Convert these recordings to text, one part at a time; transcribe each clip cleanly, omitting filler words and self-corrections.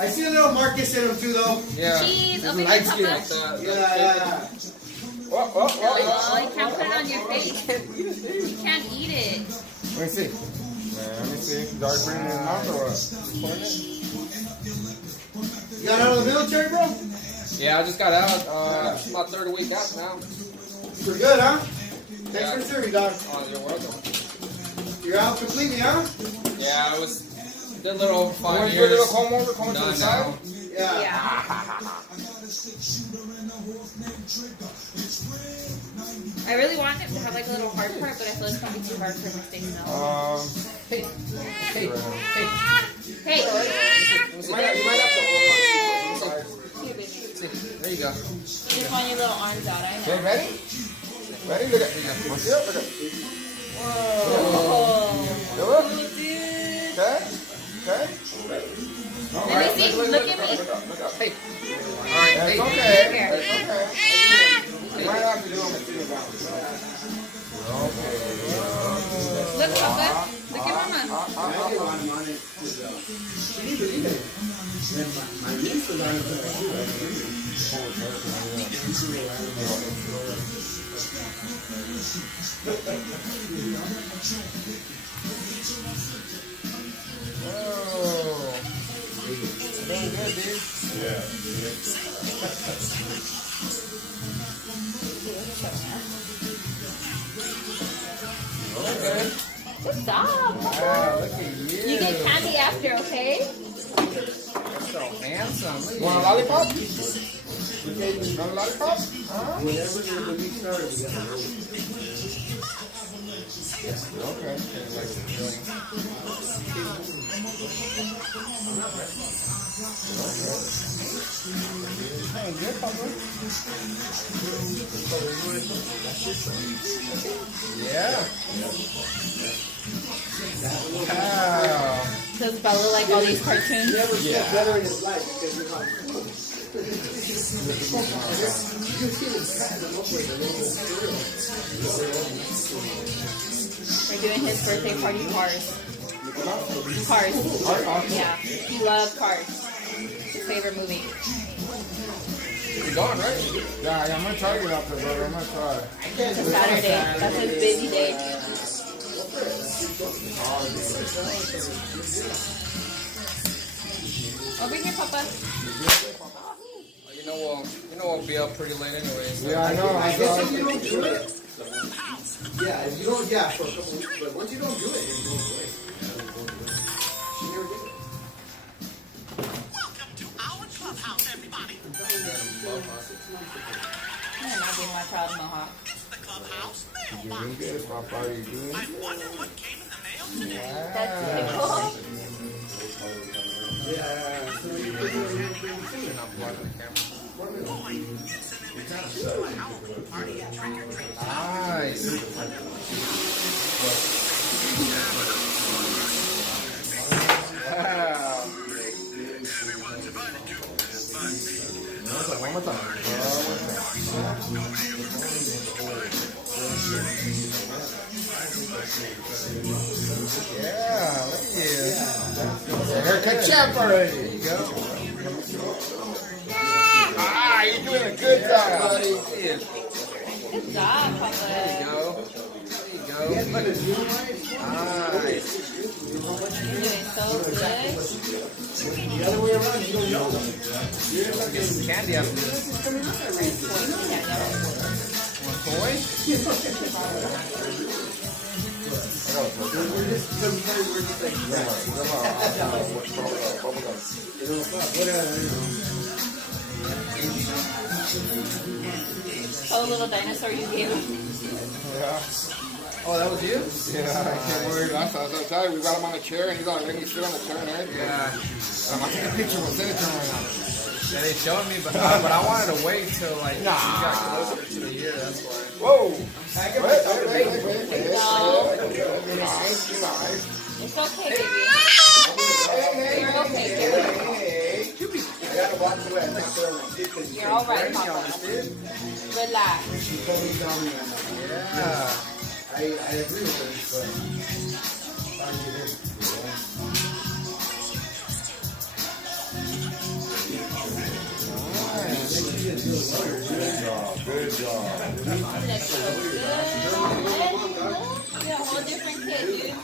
I see a little Marcus in him too, though. Yeah. Cheese, There's open light your skin Papa. like that. Yeah. Oh, Oh, you can't put it on your face. You can't eat it. Let me see. Let me see. Dark green in the mouth or what? You got out of the military, bro? Yeah, I just got out. My third week out now. Pretty good, huh? Thanks for the serving, dog. Oh, you're welcome. You're out completely, huh? Yeah, I was did a little 5 Your years. little comb over, coming to the Done side? now. Yeah. I really want it to have like a little hard part, but I feel it's gonna be too hard for my face now. Hey. Hey. You might have to hold on. There you go. You just want your little arms out, I know. Okay, ready? Ready? Look at it. Look at it. Oh, Look. dude. Okay. Okay. Let me see. Look at me. Look up. Hey. All right. Hey. Okay. Here. Okay. You might have to do them. Okay. Look, Papa. Look at Mama. My niece was on Very good, dude. Yeah. Good job, Papa. Wow, look at you. You get candy after, okay? You're so handsome. You want a lollipop? Want a lollipop? Huh? Whenever the week started, we got a Okay. Hey, good, Papa. Yeah. Wow. Does Bella like all these cartoons? never get better in his life because you're not. We're doing his birthday party cars. Cars. Yeah. He loves Cars. His favorite movie. You're going, right? Yeah, I'm gonna try to get out there, brother. I'm gonna try. It's a Saturday. That's his busy day. Over here, Papa. You know we'll be up pretty late anyways. Yeah, I know. I guess if you don't do it. Yeah, if you don't, yeah, for a couple weeks. But once you don't do it, you're going away. She never did it. Welcome to our clubhouse, everybody. I'm not being my child Mohawk. It's the clubhouse You're mailbox. doing good, Papa. You're doing I good. wonder what came in the mail today. That's pretty cool. Yeah, so you put it in your thing. You're not blocking the camera. Boy, it's an invitation to my Halloween party and trick or treat. Nice. Wow. Everyone's invited to this party. One more time. Yeah, look at you. Haircut champ already. There you go. Ah, you're doing a good job, buddy. Good job, Papa. There you go. There you go. Nice. You're doing so good. The other way around, you don't know them. Get some candy after this. Want a toy? We're just sometimes we're just like, Oh, little dinosaur you gave him. Yeah. Oh, that was you? Yeah, I can't worry. That's what I was telling you. We got him on a chair and he's on a sit on the chair and everything. Yeah. I'm taking a picture. We'll send it to him right now. Yeah, they showed me, but I wanted to wait till like you got closer to the year. That's why. Whoa! Wait. Nice. It's okay, baby. You're okay, baby. You're all right, Papa. Relax. Yeah. I agree with her, but Good job. That feels good. You're a whole different kid, dude.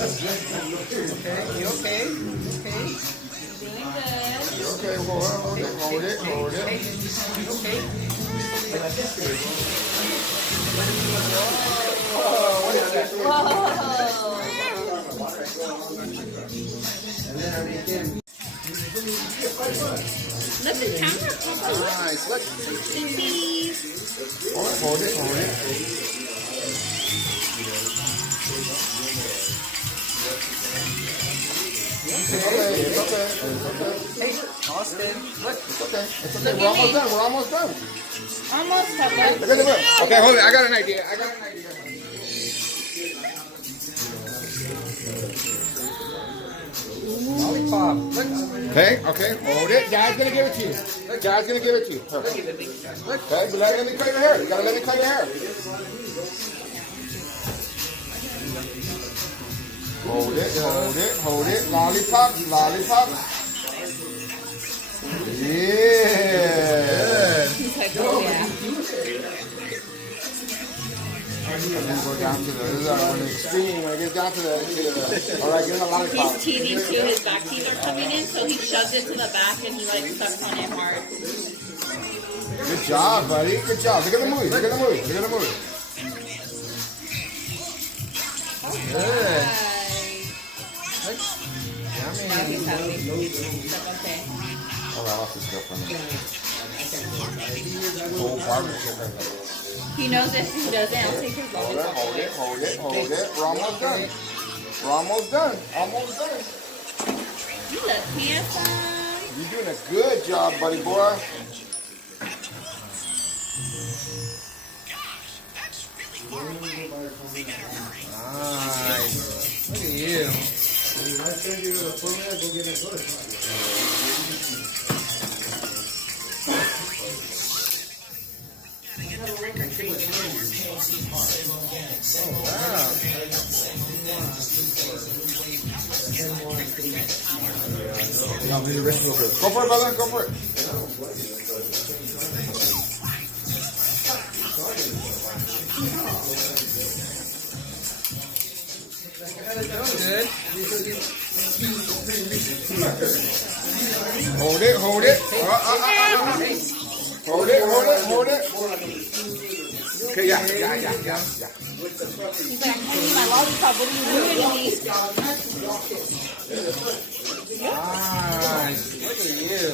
Okay, you okay? Okay. Doing good. Okay, hold it. What is that? Whoa. And then I mean, again, Look at the camera. Nice. Look. Please. Hold it. It's okay. hey, Austin, look. It's okay. We're almost done. Almost, Papa. Look. Okay, hold it. I got an idea. Lollipop. Look. Okay. Hold it. Dad's gonna give it to you. Okay, but let me cut your hair. You gotta let me cut your hair. Hold it. Lollipop. Yeah. He's like, oh, yeah. And then go down to the extreme. When it gets down to the all right, give him a lollipop. He's teething too. His back teeth are coming in, so he shoves it to the back and he like sucks on it hard. Good job, buddy. Good job. Look at the movie. Good. Now he's happy. It's okay. Oh, I lost this stuff from him. Whole barbershop right there. He knows if he doesn't, I'll take his lollipop away. Hold it. We're almost done. You look handsome. You're doing a good job, buddy boy. Nice. Look at you. When I send you to the formula, go get it good. Oh, wow. Go for it, brother. Go for it. Good. Hold it. Hold it. Okay, yeah. He's like, I can't eat my lollipop. What are you doing to me? Nice. Look at you.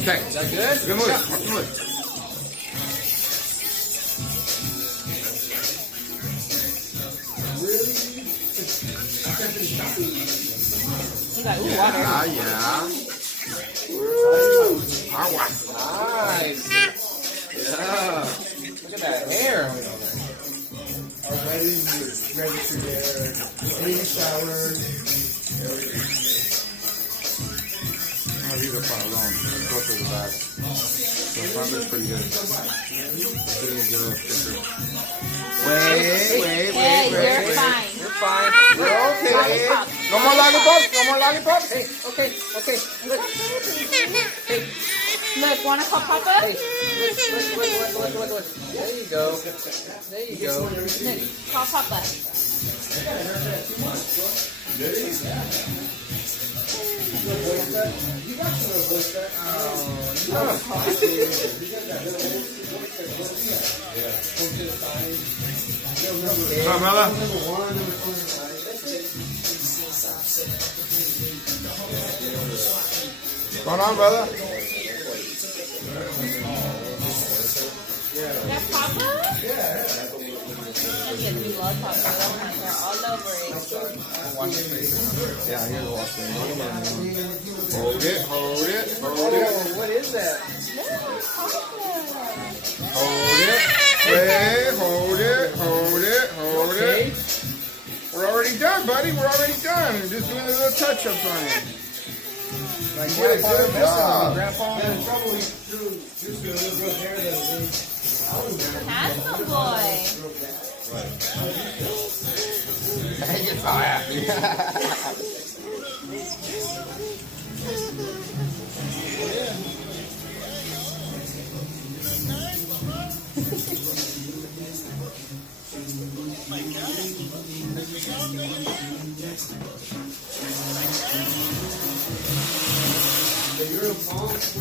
Okay. Is that good? Good move. He's like, ooh, water. Yeah. Nice. Yeah. Look at that hair. Already registered there. Clean showered. I'm gonna leave the front alone. Let's go through the back. The front looks pretty good. Wait. You're fine. You're fine. You're okay. Lollipop. No more lollipops. Hey, okay. Look. Hey, Look, wanna call Papa? look. There you go. Look, call Papa. Come on, brother. What's going on, brother? That Papa? Yeah. Yes, we love Papa. Oh my God, all over it. Yeah, here's Washington. Hold it. What is that? Look, Papa. Hold it. Wait, hold it. We're already done, buddy. We're just doing a little touch-ups on it. Like You did a good job. Grandpa had trouble. He threw a little bit of hair that was Handsome boy. He gets all happy.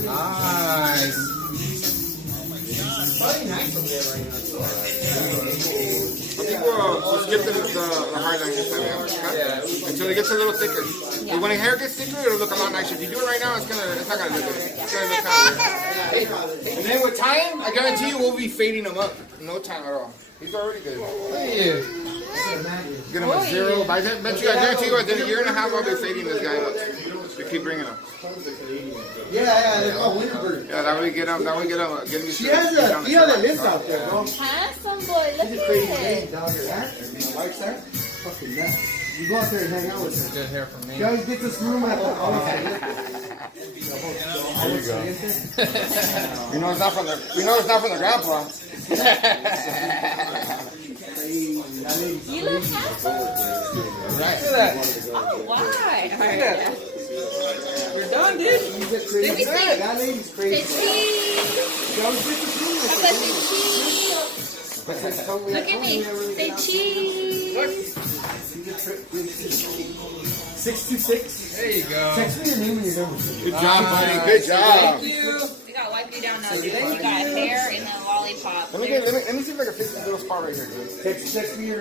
Nice. People will skip the hard line this time, yeah. Until it gets a little thicker. Yeah. But when the hair gets thicker, it'll look a lot nicer. If you do it right now, it's not gonna look good. It's gonna look kind of weird. And then with time, I guarantee you, we'll be fading him up. No time at all. He's already good. Oh, Get him a 0. I bet you, I guarantee you, within a year and a half, I'll be fading this guy up. We keep bringing him. Yeah, they're called Winterberg. Yeah, that way get him. Get him. She has a deal that lives out there, bro. handsome boy. Look She's a at crazy it. lady down here. My wife's there. Fucking nuts. You go out there and hang out with her. Good hair for me. She always gets this room at the There you go. You know it's not from the grandpa. You look handsome. Right. Oh, why? Alright. We're done, dude. Let me see. That lady's Say crazy. cheese. She always gets this room I with said her. say cheese. Look at me. Say cheese. 626. There you go. Text me your name when you're done. Good job, buddy. Good job. We got wipe you down now, dude. You got hair in the lollipop. Let me see if I can fix this little spot right here, dude. Text me your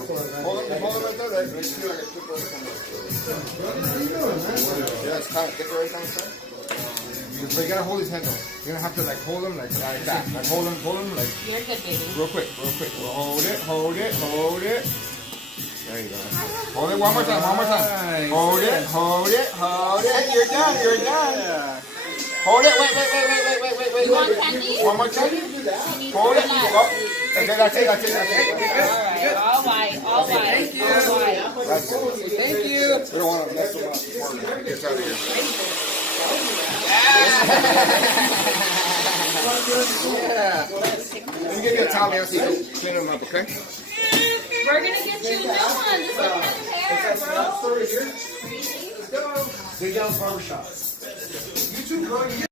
phone. Hold him right there. Let's see if I can flip over somewhere. Yeah, it's kind of thicker right now, sir. But you gotta hold his head though. You're gonna have to like hold him like that. Like hold him like You're good, baby. real quick. Hold it. There you go. Hold it one more time. Hold it. You're done. Hold it. Wait. You want candy? One more time. Hold it. Okay, that's it. Alright, all white. That's it. Thank you. We don't want to mess him up before he gets out of here. Yeah. Let me give you a towel here so you can clean them up, okay? We're gonna get you a new one. This is kind of hair, bro. Let's go. Big Down Barbershop. You too, bro.